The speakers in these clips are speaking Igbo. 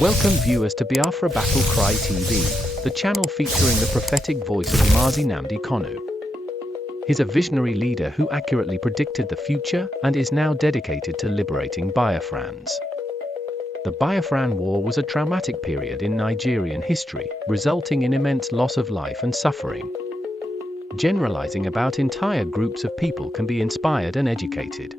Welcome viewers to Biafra Battle Cry TV, the channel featuring the prophetic voice of Mazi Nnamdi Kanu. He's a visionary leader who accurately predicted the future and is now dedicated to liberating Biafrans. The Biafran War was a traumatic period in Nigerian history, resulting in immense loss of life and suffering. Generalizing about entire groups of people can be inspired and educated.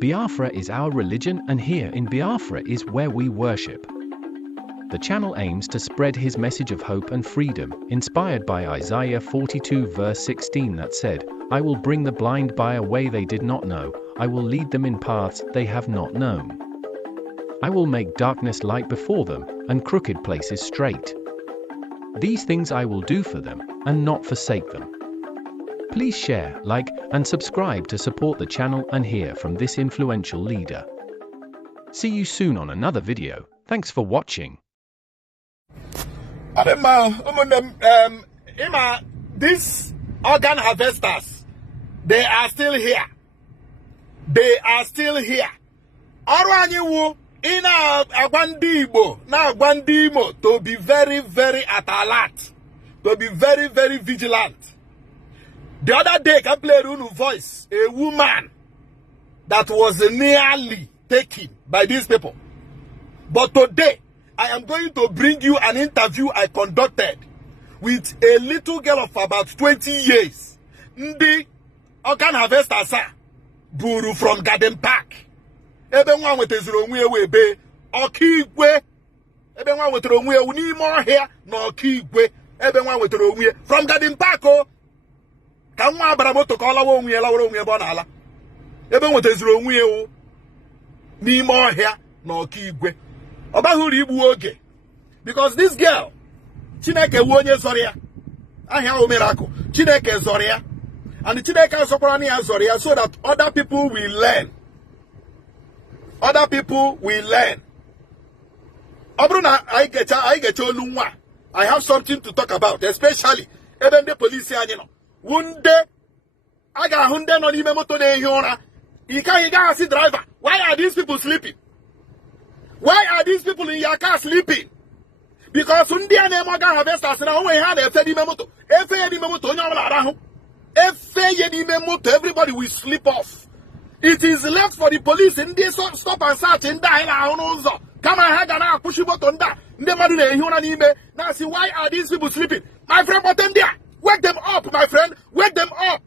Biafra is our religion, and here in Biafra is where we worship. The channel aims to spread his message of hope and freedom, inspired by Isaiah 42 verse 16 that said, "I will bring the blind by a way they did not know, I will lead them in paths they have not known. I will make darkness light before them, and crooked places straight. These things I will do for them, and not forsake them." Please share, like, and subscribe to support the channel and hear from this influential leader. See you soon on another video. Thanks for watching. These organ harvesters, they are still here. They are still here. In Igbo, now Igbo, to be very, very at alert, to be very, very vigilant. The other day, I played a voice, a woman that was nearly taken by these people. But today, I am going to bring you an interview I conducted with a little girl of about 20 years. Ndi organ harvester sa buru from Garden Park. Ebe nwa wetezuru onwe ewe ebe Okigwe. Ebe nwa wetara onwe ewu n'ime ọhịa na Okigwe. Ebe nwa wetara onwe from Garden Park o. Ka nwa abara moto ka ọlawa onwe lawara onwe ebe ọ na-ala. Ebe wetezuru onwe ewu n'ime ọhịa na Okigwe. Obahuru igbu oge, because this girl, Chineke wu onye zọrọ ya. Ahịa o miracle. Chineke zọrọ ya. And Chineke asọkwara ya zọrọ ya so that other people will learn. Other people will learn. Obruna I get olu nwa. I have something to talk about, especially even the police anyị nọ. Wunde aga hunde nọ n'ime moto na-ehi ụra. You can't see driver. Why are these people sleeping? Why are these people in your car sleeping? Because ndị a na-eme organ harvesters na onwe ha na-efe n'ime moto. Efe ya n'ime moto onye ọbụla arahụ. Efe ya n'ime moto, everybody will sleep off. It is left for the police ndị stop and search ndị anyị na-ahụ n'ụzọ. Kama ha ga na-akwụsị moto ndị mmadụ na-ehi ụra n'ime. Now see, why are these people sleeping? My friend, but them there. Wake them up, my friend. Wake them up.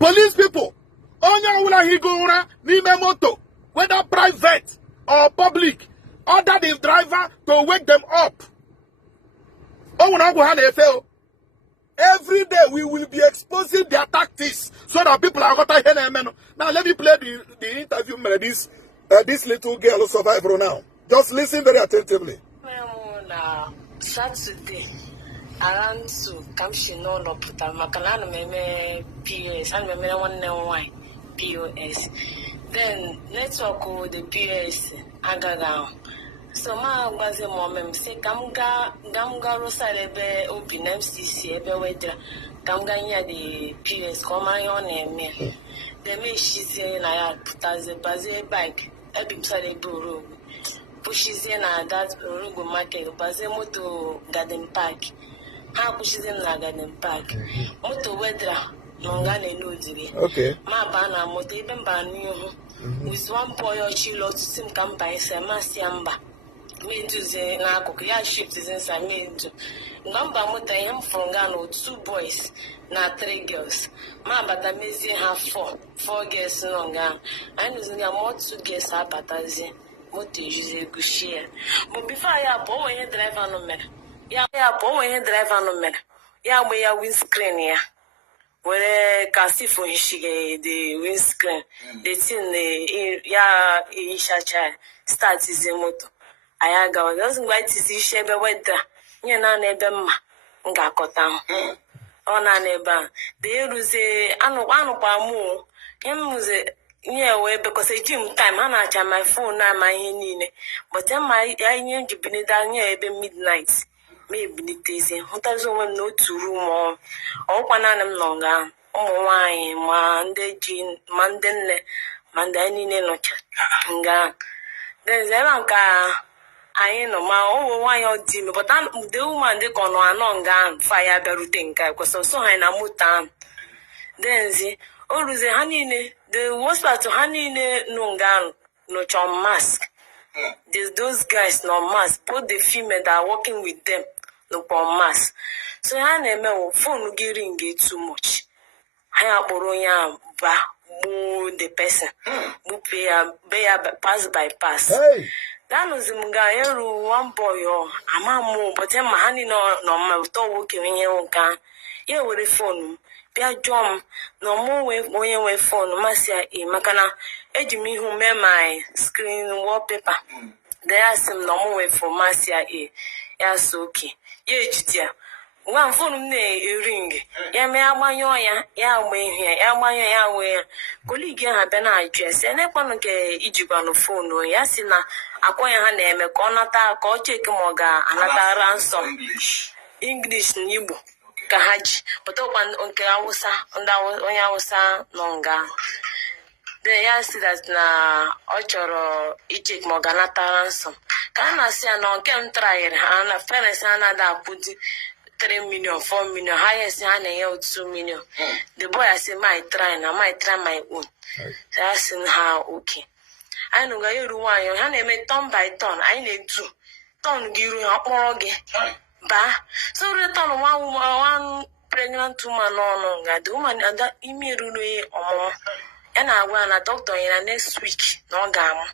Police people. Onye ọbụla higo ụra n'ime moto, whether private or public, order the driver to wake them up. Every day we will be exposing their tactics so that people are going to hear them. Now let me play the interview. This little girl survivor now. Just listen very attentively. Saturday, around to Kamshi no Loputa, Makalana meme POS, and meme 191 POS. Then network with the POS agaga. So ma was a moment say Gamga Rosalebe open MCC ebe wedra. Gamga nya the POS come on me. The me she say na put as a baze bike. Ebimsale buru. Pushes in that Urugu market, baze moto Garden Park. Ha pushes in na Garden Park. Moto wedra. Okay. Ma bana moto even banu with one boy or chilo to sim campaign Samasiamba. Me to the Nako, ya ships is in Saminto. Number motor him from Gano, 2 boys, not 3 girls. Ma but amazing have 4 girls no gun. And using a more 2 girls up at Azi. Moto use a good share. But before I have boy and driver no matter. Ya boy and driver no matter. Ya we are windscreen here. Where kasi for hishige the windscreen, the thing the child starts his moto. Ayaga doesn't wait to see shebe weather. You know, neighbor ngakota. On a neighbor. The ruse anu pamu. Him was a way because a gym time. I charge my phone na my nine. But then I knew you been down here midnight. Maybe it is a hotel zone no 2 room or Panam longa. Oh, why, Monday, Jean, Mandenne, Mandani, no chat. There's a anyị nọ ma o nwe nwaanyị dị ime but the woman dị ka ọ nọ anọ nga ahụ faya bịarute nke kwesịrị so ha na moto ahụ denzi o ruzie ha niile the worst part ha niile nọ nga ahụ nọcha mask. Those guys no mask, both the female that are working with them no mask. So ha na-eme phone gị ring too much. Ha akpọrọ ya ba gbuo the person. Gbupe ya be ya pass by pass. That was the guy ru one boy ama mo but ma ha ni no ma to woke ihe nka. Ya were phone bịa jụọ m na ọmụ onye nwe phone masị ya maka na eji m ihu mee my screen wallpaper. They asked him no more for Marcia ya so okay. Ye jitia. One phone ring. Ya me agbanyo ya agba ihe ya agbanyo ya we. Colleague ha be na address. Ene kwanu ke ijigwa no phone ya si na akwanya ha na-eme ka ọ nata ka ọ check ma ọ ga anata ransom. English na Igbo ka ha ji. Otokwa nke Hausa onye Hausa no nga. Then ya si that na ọ chọrọ ichek ma ọ ga-anata ransom. Ka a na-asị ya na nke m trayere ha na parents ha na-ada apụdi 3 million, 4 million, highest ha na-enye 2 million. The boy I say my try my own. So I sị ha okay. Anyị nụga eru nwaanyị ha na-eme turn by turn. Anyị na-etu turn gị iru ha kpọrọ gị ba. So return one pregnant woman n'ọnụ nga the woman ada ime ruru ọmụmụ. Ya na-agwa na doctor ya next week na ọ ga-amụ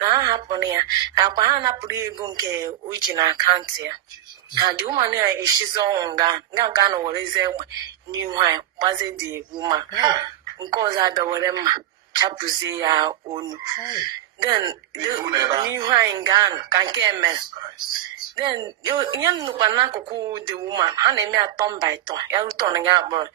na ha hapụrụ ya akwa ha napụrụ ego nke uji na akaụntụ ya ha dị ụmanụ ya eshizi ọnwụ nga nọ wereze egbe n'ihu anyị gbaze dị woman nke ọzọ abịa were mma chapụzie ya onu then n'ihu anyị nga ka nke emere then ihe nnukwu n'akụkụ the woman ha na-eme ya turn by turn ya ruton ya akpọrọ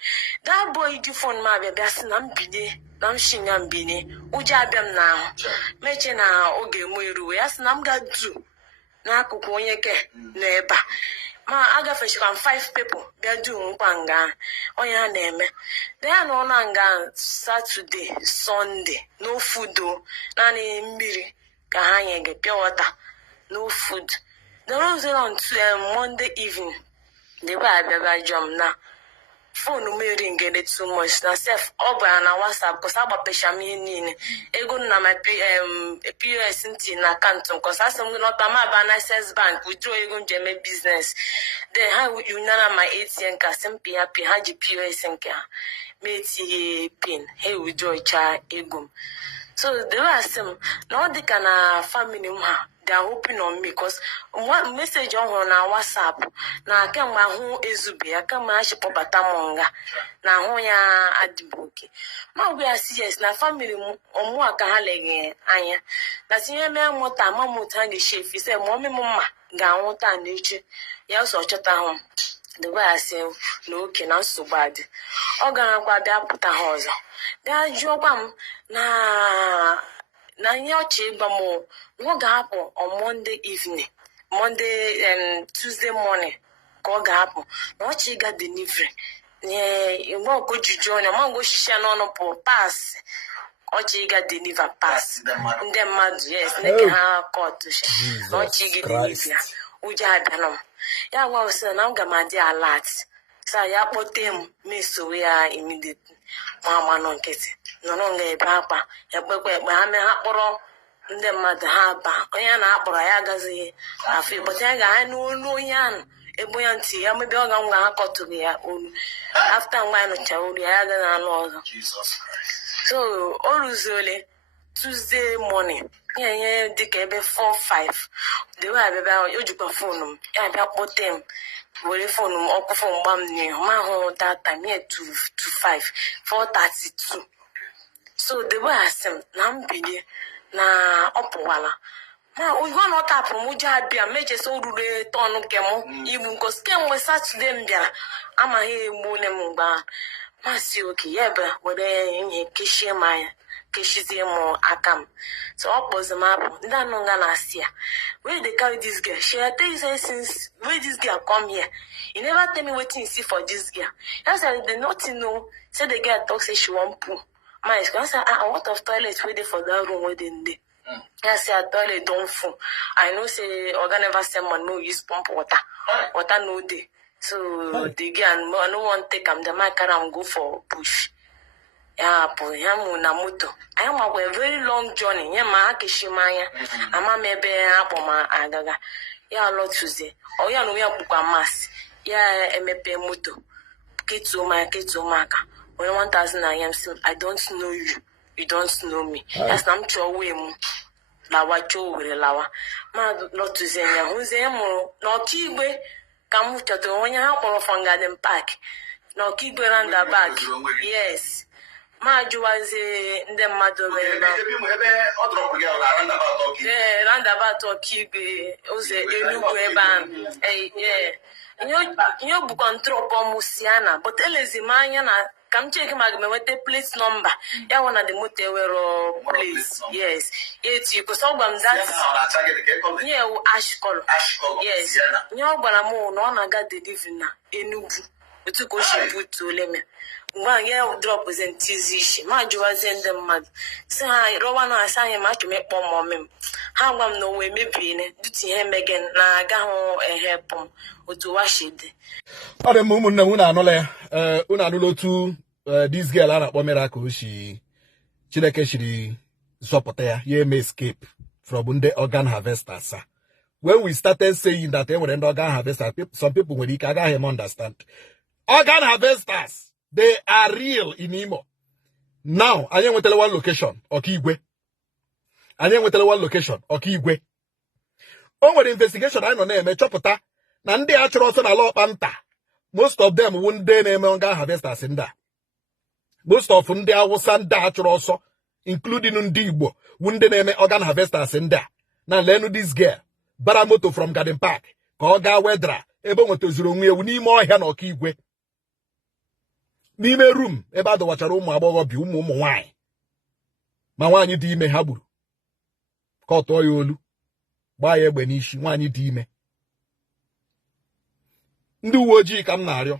that boy ji phone m abịa sị na mbide na mshinya mbini ụjọ abịa m n'ahụ meche na oge mụ eruwe ya sị na m ga-du n'akụkụ onye ke n'ebe a ma agafechikwa m 5 people bịa du nkwa nga onye ha na-eme na ya nọ na nga Saturday Sunday no food naanị mmiri ka ha nyege pure water no food. The rose on Monday evening the way abịa jụọ m na phone me ring too much na self ọ bụ na WhatsApp because agbapecha m ihe niile ego na my POS ntị na akaụntụ because asị m nọta ma ba na Access Bank withdraw ego m ji eme business then ha unara my ATM ka simple happy ha ji POS nke ha mee tinye pin ha withdraw cha ego m. So the way asị m na ọ dịka na family m ha they are hoping on me because one message on na WhatsApp na kemgbe ahụ ezube ya kemgbe ha chịpọbata m nga na ahụ ya adịbuke ma gwa ya yes na family ọmụ aka ha leghe anya na tinye mee mụta ma mụta ha ga-eshi efi se ma ọmịmụ mma ga-anwụta n'eche ya so chọta hụ the way I say na oke na nsogbu adị ọ garakwa bịa pụta ha ọzọ bịa jụọkwa m na ihe ọchị ịgba m ọ ga-apụ on Monday evening Tuesday morning ka ọ ga-apụ na ọchị ịga delivery mgbe ọkụ juju onye ma ngo shisha n'ọnụ pụ pass ọchị ịga deliver pass ndị mmadụ yes neke ha kọtụ na ọchị ịga deliver ụjọ abịanụ m ya gwa sị na m ga m adị alert sa ya kpọte m mesowe ya immediately ma agbanụ nkịtị nọrọ nga ebe akpa ekpekwa ekpe ha mee ha kpọrọ ndị mmadụ ha ba onye na-akpọrọ ya agazighị afọ ịkpọta ya ga-ha n'olu onye ahụ ebo ya ntị ya mebe ọ ga-ngwa ha kọtụrụ ya olu afta mgbe anyị nụchara olu ya agaghị anụ ọzọ. So o ruziole Tuesday morning ya nye dịka ebe 4-5 dewe abịabịa o jikwa fonu m ya bịa kpọte m were fonu m ọkụ fon mgba m n'ihu ma hụ data mie 2:5 4:32. So dewe asị m na mbili na ọ pụwala ma ụgwọ na ọ tapụrụ m ụjọ abịa mejesi orure tọnụ nke m igbu nkos kemgbe Satọde m bịara amaghị egbule m mgba masị oke ya ebe were ihe kechie m anya keshizie m aka m. So ọ kpọzi m apụ ndị anụ nga na-asị ya where they carry this girl she tell you say since where this girl come here you never tell me wetin you see for this girl. That's why they nothing know say the girl talk say she wan poo. My son say what of toilet wey dey for that room wey dey dey Yes, I toilet don't full. I know say organ never send man no use pump water. Water no day. So the girl no one take am the mic and go for bush. Yeah, boy, I'm na moto. I am a very long journey. Yeah, ma kishimaya. Ama maybe apoma agaga. Yeah, lot Tuesday. Oh yeah, no we are book a mass. Yeah, MP moto. Kitu maka. When 1,000 I am I don't know you. You don't know me. Yes, I'm sure we mu. Lawa cho we lawa. Ma lot Tuesday. Who's the mo? No kigwe. Kamu chato when you have one from Garden Park. No kigwe randa back. Yes. Majuaze the mother roundabout or Kibe, Ose Enugueban, you book on Tropo Musiana, but Elizimaniana, come check him with the place number. Yeah, one of the Mutewero place. Yes, it's you, because some that's yeah, ash color. Yes, no, but I'm more, no, I got the divina, Enugu, but to go put to Lemon. One year drop was in Tizish. My was in the mud. Say, Rowan, I sang him to make one moment. How come no way, maybe in it? Duty him again, Nagaho and hair pump, or to wash it. Other moment, Una to this girl, Anna Pomeraco, she supporter, ye may escape from the organ harvesters. When we started saying that they were an organ harvester, some people would him understand. Organ harvesters. They are real in Imo. Now, I am going to tell you one location, Okigwe. I am going to tell you one location, Okigwe. Over the investigation, I know name, Chopota, Nande Achros and a lot panta. Most of them wouldn't name organ harvesters in that. Most of them there was some Achros, including Igbo, wouldn't name organ harvesters in there. Now, learn this girl, Baramoto from Garden Park, Koga Wedra, Ebo to Zurumwe, we need more here, Okigwe. N'ime room ebe a dọwachara ụmụ agbọghọ bi ụmụ nwaanyị ma nwaanyị dị ime ha gburu ka ọ tụọ ya olu gbaa ya egbe n'isi nwaanyị dị ime. Ndị uwe ojii ka m na-arịọ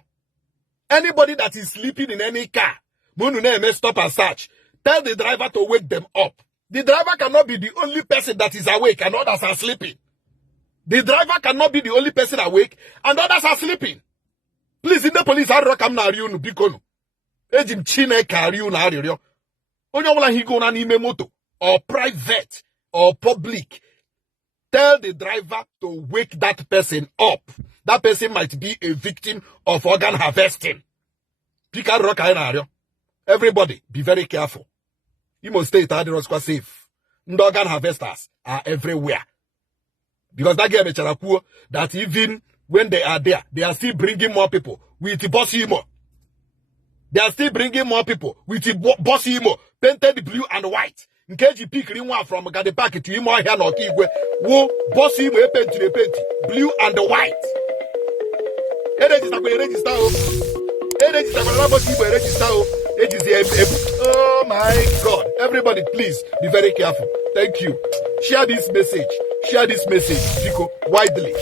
anybody that is sleeping in any car ma unu na-eme stop and search, tell the driver to wake them up. The driver cannot be the only person that is awake and others are sleeping. The driver cannot be the only person awake and others are sleeping. Please, in the police, I come na riunu bikonu. Ejim chine ka riunu aririo. Onyo wala higo na nime moto or private or public. Tell the driver to wake that person up. That person might be a victim of organ harvesting. Pika roka ario. Everybody, be very careful. Imo State are safe. And organ harvesters are everywhere. Because that game charakuo that even when they are there, they are still bringing more people with the bossy imo. They are still bringing more people with the bossy imo, painted blue and white. In case you pick one from Garden Park to Imo here no Kigwe, wo bossy imo paint blue and white. Oh my God! Everybody, please be very careful. Thank you. Share this message. Share this message, Chico, widely.